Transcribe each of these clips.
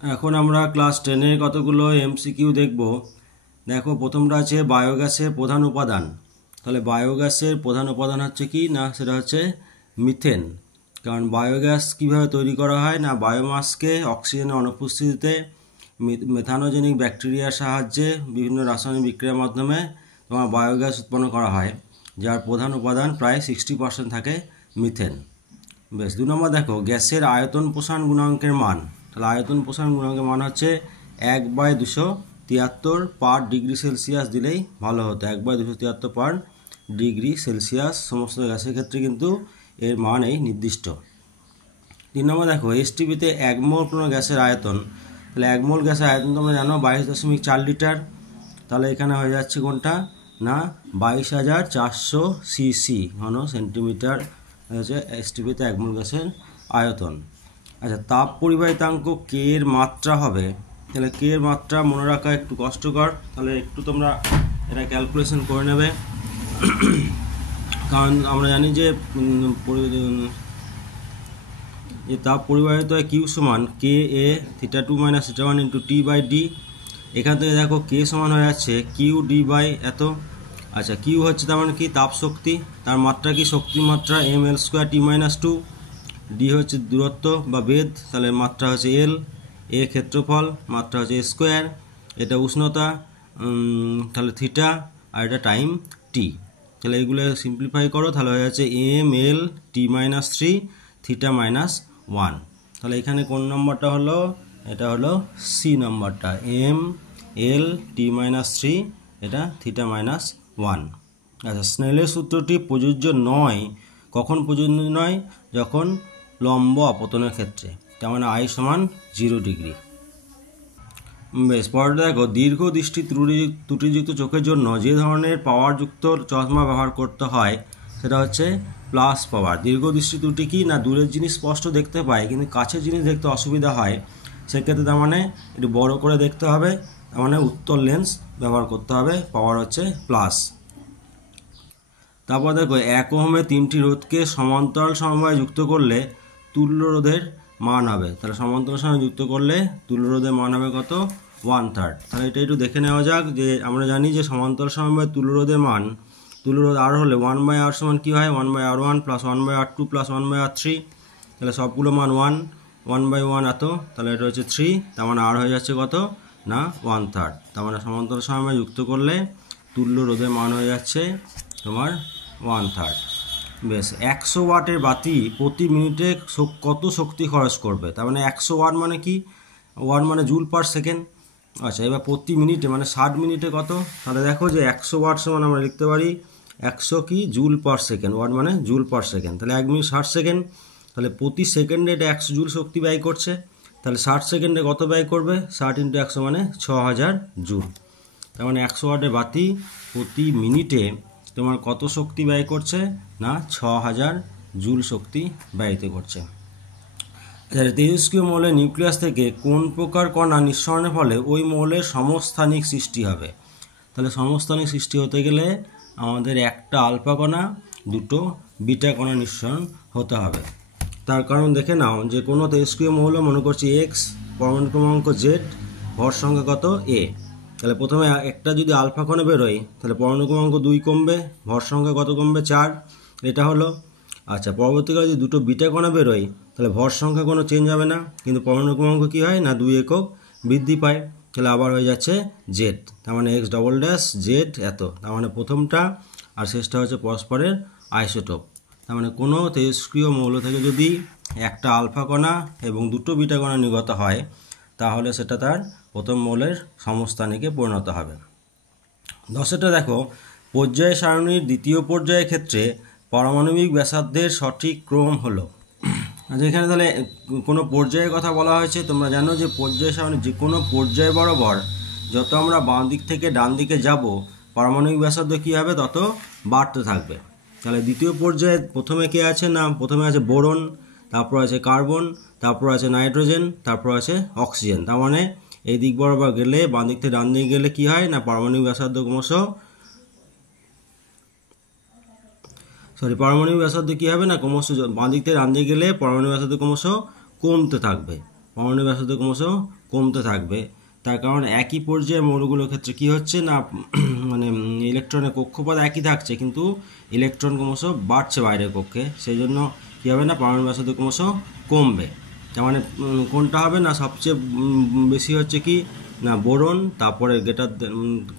এখন আমরা ক্লাস 10-এর কতগুলো এমসিকিউ দেখব। দেখো, প্রথমটা আছে বায়োগ্যাসের প্রধান উপাদান। তাহলে বায়োগ্যাসের প্রধান উপাদান হচ্ছে কি না, সেটা হচ্ছে মিথেন। কারণ বায়োগ্যাস কিভাবে তৈরি করা হয় না, বায়োমাসকে অক্সিজেনের অনুপস্থিতিতে মেথানোজেনিক ব্যাকটেরিয়ার সাহায্যে বিভিন্ন রাসায়নিক বিক্রিয়ার মাধ্যমে তোমার বায়োগ্যাস উৎপন্ন করা হয়, যার প্রধান উপাদান প্রায় 60% থাকে মিথেন। বেশ, 2 নম্বর দেখো, গ্যাসের আয়তন প্রসারণ গুণাঙ্কের মান। তাহলে আয়তন প্রসারণ গুণাঙ্কের মান হচ্ছে 1/273 পার ডিগ্রি সেলসিয়াস দিলেই ভালো হতো। 1/273 পার ডিগ্রি সেলসিয়াস সমস্ত গ্যাসের ক্ষেত্রে কিন্তু এর মান এই নির্দিষ্ট। 3 নম্বর দেখো, এসটিপিতে 1 মোল কোনো গ্যাসের আয়তন। তাহলে 1 মোল গ্যাসের আয়তন তোমরা জানো 22.4 লিটার। তাহলে এখানে হয়ে যাচ্ছে কোনটা না, 22,400 সিসি ঘন সেন্টিমিটার হচ্ছে এসটিপিতে 1 মোল গ্যাসের আয়তন। আচ্ছা, তাপ পরিবাহিতাঙ্ক কে এর মাত্রা হবে। তাহলে কে এর মাত্রা মনে রাখা একটু কষ্টকর, তাহলে একটু তোমরা এটা ক্যালকুলেশন করে নেবে। কারণ আমরা জানি যে তাপ পরিবাহিত হয় কিউ সমান কে এ θ2 - θ1 × T/D। এখান থেকে দেখো কে সমান হয়ে যাচ্ছে কিউ ডি বাই এত। আচ্ছা, কিউ হচ্ছে তার মানে কি তাপ শক্তি, তার মাত্রা কি শক্তির মাত্রা mL² T-2। ডি হচ্ছে দূরত্ব বা বেধ, তাহলে মাত্রা হচ্ছে এল। এ ক্ষেত্রফল, মাত্রা হচ্ছে স্কোয়ার। এটা উষ্ণতা, তাহলে থিটা, আর এটা টাইম টি। তাহলে এগুলো সিম্পলিফাই করো, তাহলে হয়ে যাচ্ছে mL T-3 θ-1। তাহলে এখানে কোন নম্বরটা হলো, এটা হলো সি নম্বরটা, mL T-3 এটা θ-1। আচ্ছা, স্নেলের সূত্রটি প্রযোজ্য নয়। কখন প্রযোজ্য নয়? যখন লম্ব আপতনের ক্ষেত্রে, তার মানে I সমান 0 ডিগ্রি। বেশ, পরেরটা দেখো, দীর্ঘ দৃষ্টি ত্রুটিযুক্ত চোখের জন্য যে ধরনের পাওয়ারযুক্ত চশমা ব্যবহার করতে হয় সেটা হচ্ছে প্লাস পাওয়ার। দীর্ঘ দৃষ্টি ত্রুটি কি না, দূরের জিনিস স্পষ্ট দেখতে পায় কিন্তু কাছের জিনিস দেখতে অসুবিধা হয়, সেক্ষেত্রে তার মানে একটু বড় করে দেখতে হবে, তার মানে উত্তল লেন্স ব্যবহার করতে হবে, পাওয়ার হচ্ছে প্লাস। তারপর দেখো, 1 ওহমের 3টি রোধকে সমান্তরাল সমবায়ে যুক্ত করলে তুল্য রোধের মান হবে। তাহলে সমান্তরাল সমবায়ে যুক্ত করলে তুল্য রোধের মান হবে কত, 1/3। তাহলে এটা একটু দেখে নেওয়া যাক, যে আমরা জানি যে সমান্তরাল সমবায়ে তুল্য রোধের মান, তুল্য রোধ আর হলে 1/r সমান কী হয়, 1/r1 + 1/r2 + 1/r3। তাহলে সবগুলো মান 1/1 এত, তাহলে এটা হচ্ছে 3, তার মানে আর হয়ে যাচ্ছে কত না 1/3। তার মানে সমান্তরাল সমবায়ে যুক্ত করলে তুল্য রোধের মান হয়ে যাচ্ছে তোমার 1/3। বেশ, 100 ওয়াটের বাতি প্রতি মিনিটে কত শক্তি খরচ করবে। তার মানে 100 ওয়াট মানে কি, ওয়াট মানে জুল পার সেকেন্ড। আচ্ছা, এবার প্রতি মিনিটে মানে 60 মিনিটে কত। তাহলে দেখো যে 100 ওয়াট সমান আমরা লিখতে পারি 100 কি জুল পার সেকেন্ড, ওয়াট মানে জুল পার সেকেন্ড। তাহলে 1 মিনিট 60 সেকেন্ড, তাহলে প্রতি সেকেন্ডে এটা 100 জুল শক্তি ব্যয় করছে। তাহলে 60 সেকেন্ডে কত ব্যয় করবে, 60 × 100 মানে 6000 জুল। তার মানে 100 ওয়াটের বাতি প্রতি মিনিটে তোমার কত শক্তি ব্যয় করছে না 6000 জুল শক্তি ব্যয়িত করছে। আচ্ছা, তেজস্ক্রিয় মৌলের নিউক্লিয়াস থেকে কোন প্রকার কণা নিঃসরণের ফলে ওই মৌলের সমস্থানিক সৃষ্টি হবে। তাহলে সমস্থানিক সৃষ্টি হতে গেলে আমাদের একটা আলফা কণা, দুটো বিটা কণা নিঃসরণ হতে হবে। তার কারণ দেখে নাও, যে কোনো তেজস্ক্রিয় মৌল মনে করছি এক্স, পরমাণু ক্রমাঙ্ক জেড, ভর সংখ্যা কত এ। তাহলে প্রথমে একটা যদি আলফা কণা বেরোয়, তাহলে পরমাণু ক্রমাঙ্ক 2 কমবে, ভর সংখ্যা কত কমবে 4, এটা হলো। আচ্ছা, পরবর্তীকালে যদি দুটো বিটা কণা বেরোয়, তাহলে ভর সংখ্যা কোনো চেঞ্জ হবে না, কিন্তু পরমাণু ক্রমাঙ্ক কী হয় না 2 একক বৃদ্ধি পায়, তাহলে আবার হয়ে যাচ্ছে জেড। তার মানে X" এত। তার মানে প্রথমটা আর শেষটা হচ্ছে পরস্পরের আইসোটোপ। তার মানে কোনো তেজস্ক্রিয় মৌল থেকে যদি একটা আলফা কণা এবং দুটো বিটা কণা নির্গত হয়, তাহলে সেটা তার প্রথম মৌলের সমস্থানিকে পরিণত হবে। 10টা দেখো, পর্যায় সারণীর দ্বিতীয় পর্যায়ের ক্ষেত্রে পারমাণবিক ব্যাসার্ধের সঠিক ক্রম হলো। আচ্ছা, এখানে তাহলে কোনো পর্যায়ের কথা বলা হয়েছে। তোমরা জানো যে পর্যায় সারণী যে কোনো পর্যায় বরাবর যত আমরা বাম দিক থেকে ডান দিকে যাব, পারমাণবিক ব্যাসার্ধ কী হবে, তত বাড়তে থাকবে। তাহলে দ্বিতীয় পর্যায়ে প্রথমে কে আছে না, প্রথমে আছে বোরন, তারপর আছে কার্বন, তারপর আছে নাইট্রোজেন, তারপর আছে অক্সিজেন। তার মানে এই দিক বরাবর গেলে, বাম দিক থেকে ডান দিকে গেলে কি হয় না, পারমাণবিক ব্যাসার্ধ পারমাণবিক ব্যাসার্ধ কী হবে না, ক্রমশ বাঁ দিক থেকে ডান দিকে গেলে পারমাণবিক ব্যাসার্ধ ক্রমশ কমতে থাকবে। পারমাণবিক ব্যাসার্ধ ক্রমশ কমতে থাকবে। তার কারণ একই পর্যায়ে মৌলগুলোর ক্ষেত্রে কি হচ্ছে না, মানে ইলেকট্রনের কক্ষপথ একই থাকছে কিন্তু ইলেকট্রন ক্রমশ বাড়ছে বাইরের কক্ষে, সেই জন্য কী হবে না, পারমাণবিক ব্যাসার্ধ ক্রমশ কমবে। তার মানে কোনটা হবে না, সবচেয়ে বেশি হচ্ছে কি না বোরন, তারপরে গ্রেটার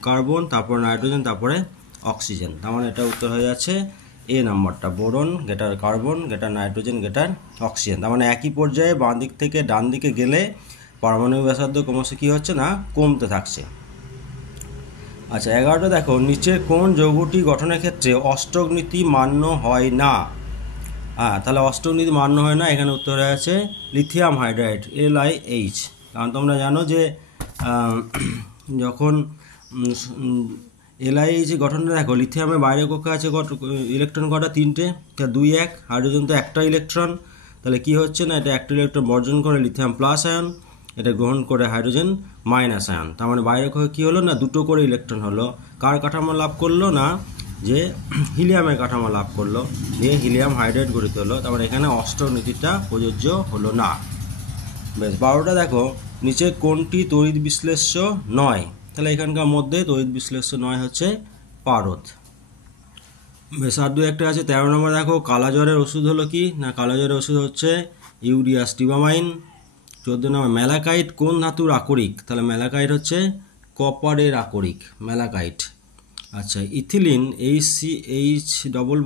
কার্বন, তারপরে নাইট্রোজেন, তারপরে অক্সিজেন। তার মানে এটা উত্তর হয়ে যাচ্ছে এ নাম্বারটা, boron, greater carbon, greater nitrogen, greater oxygen. তার মানে একই পর্যায়ে বাঁ দিক থেকে ডান দিকে গেলে পারমাণবিক ব্যাসার্ধ ক্রমশ কী হচ্ছে না, কমতে থাকছে। আচ্ছা 11টা দেখো, নিচের কোন যৌগটি গঠনের ক্ষেত্রে অষ্টক নীতি মান্য হয় না? তাহলে অষ্টক নীতি মান্য হয় না, এখানে উত্তর হয়ে আছে লিথিয়াম হাইড্রাইড, LiH। কারণ তোমরা জানো যে যখন LiH গঠনটা দেখো, লিথিয়ামের বাইরের কক্ষে আছে ইলেকট্রন কটা, 3টে, 2 1, হাইড্রোজেন তো একটা ইলেকট্রন, তাহলে কি হচ্ছে না, এটা একটা ইলেকট্রন বর্জন করে লিথিয়াম প্লাস আয়ন, এটা গ্রহণ করে হাইড্রোজেন মাইনাস আয়ন। তার মানে বাইরের কক্ষে কী হলো না, দুটো করে ইলেকট্রন হলো, কার কাঠামো লাভ করলো না, যে হিলিয়ামের কাঠামো লাভ করলো, দিয়ে হিলিয়াম হাইড্রাইড গঠিত হলো। তারপরে এখানে অষ্টক নীতিটা প্রযোজ্য হলো না। বেশ 12টা দেখো, নিচে কোনটি তড়িৎ বিশ্লেষ্য নয়? তাহলে এখানকার মধ্যে তড়িৎ বিশ্লেষ্য নয় হচ্ছে পারদ। বেশ আর 2-1 আছে। 13 নম্বর দেখো, কালাজ্বরের ওষুধ হলো কি না, কালাজ্বরের ওষুধ হচ্ছে ইউরিয়া স্টিবামাইন। 14 নম্বর, ম্যালাকাইট কোন ধাতুর আকরিক? তাহলে ম্যালাকাইট হচ্ছে কপারের আকরিক, ম্যালাকাইট। আচ্ছা ইথিলিন HCH ডবল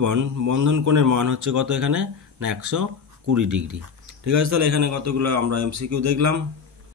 বন্ধন কোণের মান হচ্ছে কত এখানে না, 120 ডিগ্রি। ঠিক আছে, তাহলে এখানে কতগুলো আমরা MCQ দেখলাম।